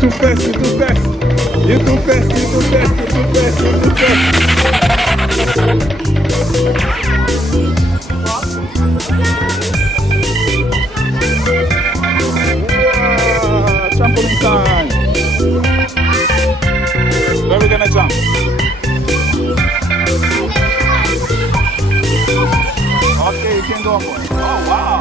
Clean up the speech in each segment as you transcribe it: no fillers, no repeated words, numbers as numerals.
too fast, you're too fast. You're too fast, you're too fast, you're too fast, you're too fast. Wow, trampoline time. Where are we gonna jump? Okay, you can go for it. Oh, wow.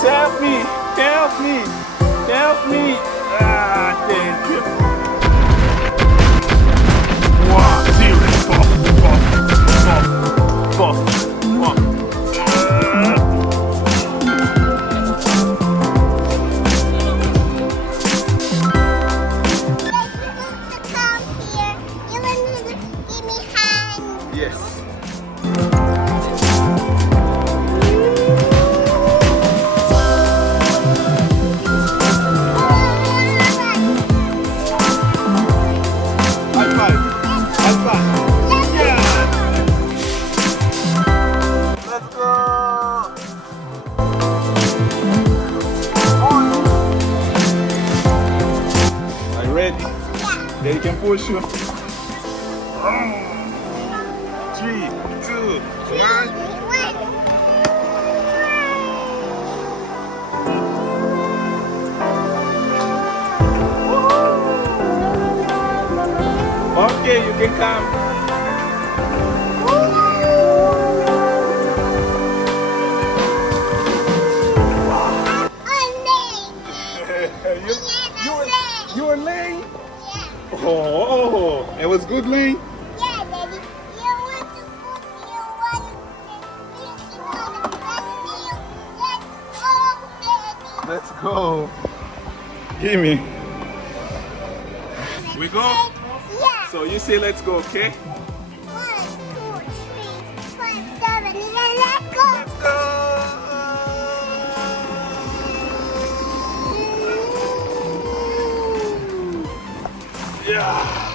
Help me! Help me! Help me! Ah, thank you. Wow, serious. Puff. Yes. Then you can push you. 3, 2, 1. Okay, you can come. You were late? Oh, it was good, Lane? Yeah, Daddy. You want to put Let's go. Give me. We go? Yeah. So you say let's go, okay? 1, 2, 3, 4, 5, 7. Let's go. Let's go. Yeah.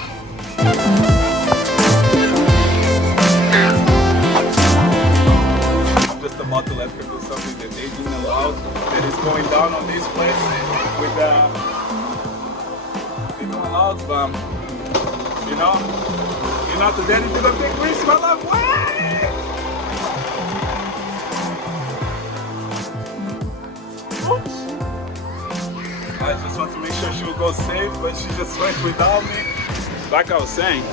I'm just about to let them do something that they didn't allow, that is going down on this place with they don't allow, but you know, you're not the daddy to the big risk, my love. Oops. I just want to make sure she will go safe, but she just went without me. Like I was saying,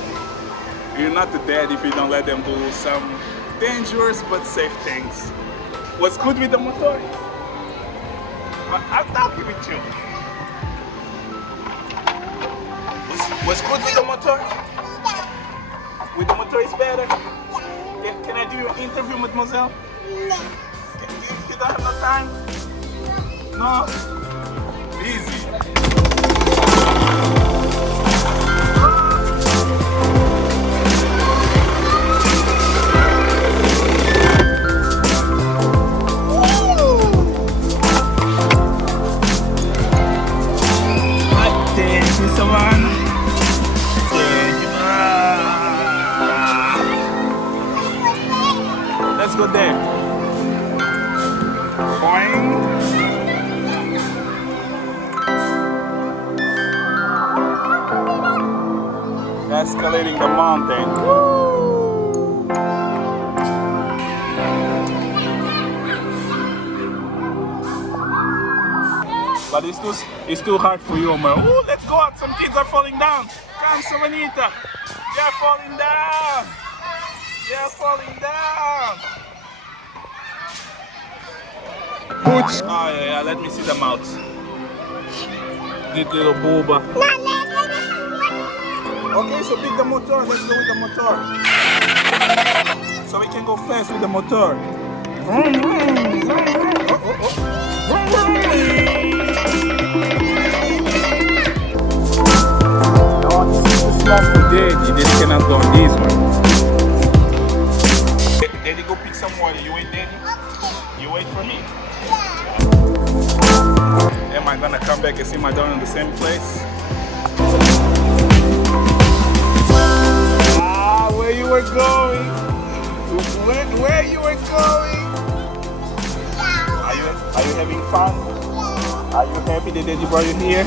you're not the dad if you don't let them do some dangerous but safe things. What's good with the motor? I'm talking with you. What's good with the motor? With the motor is better. Can I do your interview, mademoiselle? No. You don't have no time? No? Easy. Let's go there. Boing. Escalating the mountain. Woo! But it's too hard for you, Omar. Oh, let's go out. Some kids are falling down. Come, Savanita. You're falling down. You're falling down. Pooch. Oh, yeah, let me see the mouth. This little booba. Okay, so pick the motor. Let's go with the motor. So we can go fast with the motor. No, this is too small for Daddy. Daddy cannot go on this one. Daddy, go pick some water. You wait, Daddy? You wait for me? Am I gonna come back and see my daughter in the same place? Ah, where you were going? Where you were going? Are you having fun? Are you happy that Daddy brought you here?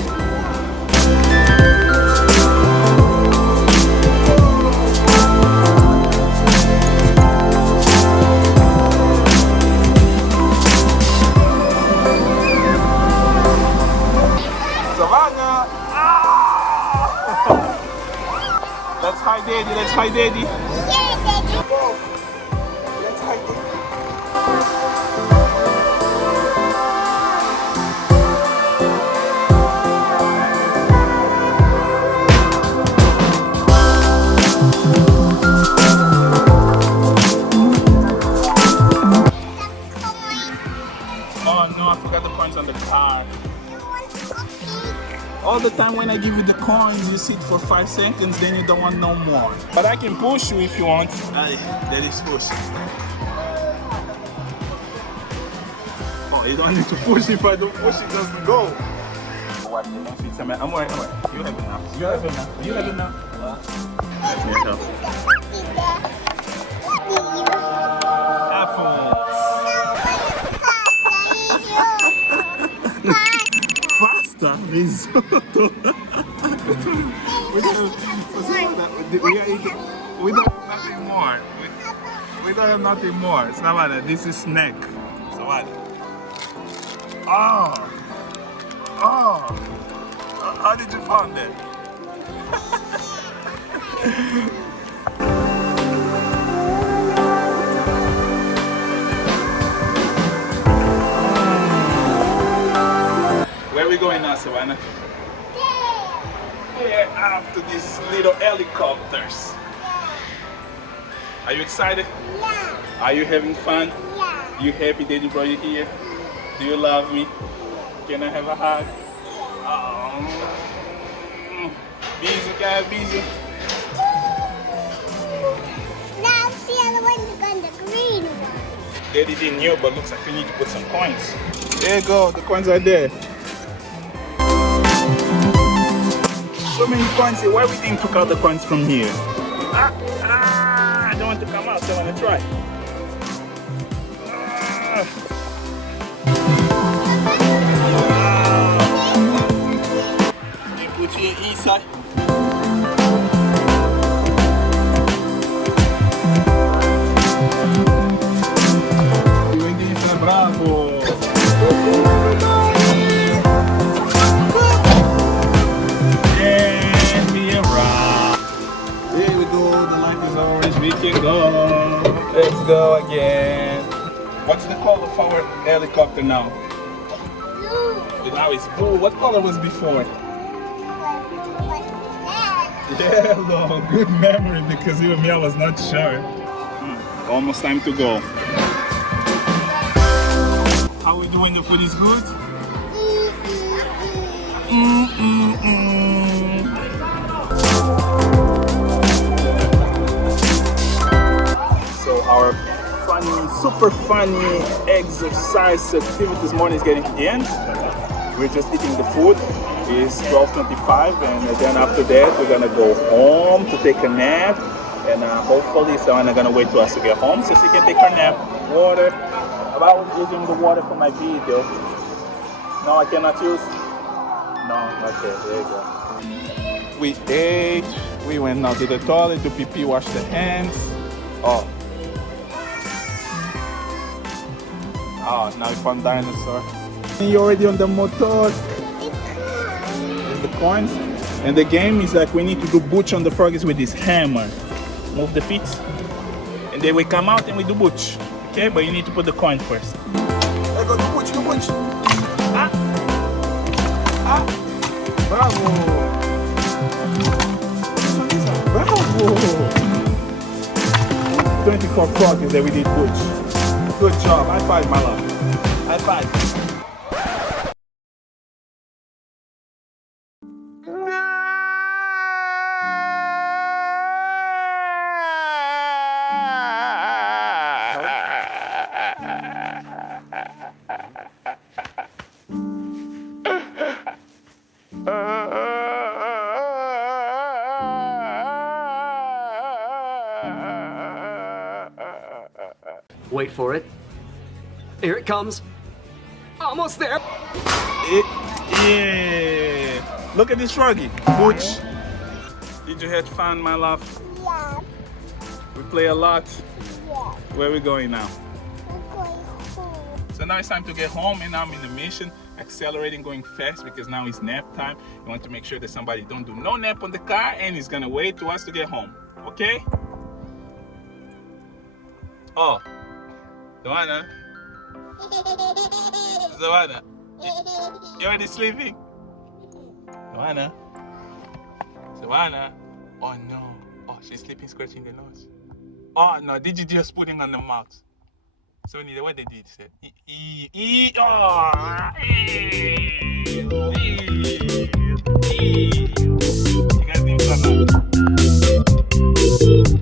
Savannah! Ah! Let's hide Daddy, let's hide Daddy. Yeah, Daddy. Go. Let's hide Daddy. Oh no, I forgot the coins on the car. All the time when I give you the coins, you sit for 5 seconds, then you don't want no more. But I can push you if you want. That is push. Oh, you don't need to push. If I don't push, it doesn't go. What? I'm worried. You have enough. You have enough. You have enough. Let me help. Apples. Pasta, risotto. We are eating. We don't have nothing more. We don't have nothing more. Savannah, this is snack. Savannah. Oh. How did you find that? Where are we going now, Savannah? We're after these little helicopters. Are you excited? Yeah. Are you having fun? Yeah. You happy Daddy brought you here? Do you love me? Can I have a hug? Oh. Busy, guys, busy. Now see the one on the green one. Daddy didn't know, but looks like we need to put some coins. There you go, the coins are there. So many coins here. Why we didn't took out the coins from here? I don't want to come out, so I want to try. You put here inside. Bravo! And we arrived. Here we go, the light is orange, we can go. Let's go again. What's the color of our helicopter now? Blue. Now it's blue. What color was before? Yeah. Yellow. Good memory because even me, I was not sure. Almost time to go. How we doing? The food is good? So our funny, super funny exercise activity this morning is getting to the end. We're just eating the food. It's 12:25, and then after that we're gonna go home to take a nap, and hopefully Savannah gonna wait for us to get home so she can take her nap. Water. I was using the water for my video. No, I cannot use. No, okay, there you go. We ate. We went now to the toilet to pee, wash the hands. Oh, now we found dinosaur. You're already on the motor. There's the coins. And the game is like we need to do butch on the froggies with this hammer. Move the feet. And then we come out and we do butch. Okay, but you need to put the coin first. Let's go do butch, do butch. Ah! Ah! Bravo! Bravo! 24 froggies that we did butch. Good job. High five, my love. High five. Wait for it. Here it comes. Almost there. Yeah. Look at this froggy. Butch. Did you have fun, my love? Yeah. We play a lot. Yeah. Where are we going now? We're going home. So now it's time to get home, and now I'm in the mission, accelerating, going fast because now it's nap time. We want to make sure that somebody don't do no nap on the car, and it's gonna wait to us to get home. Okay? Oh, Joanna. Joanna, you already sleeping? Joanna. Joanna. Oh no. Oh, she's sleeping, scratching the nose. Oh no, did you just put it on the mouth? So Nita, what they did say? You guys didn't come out.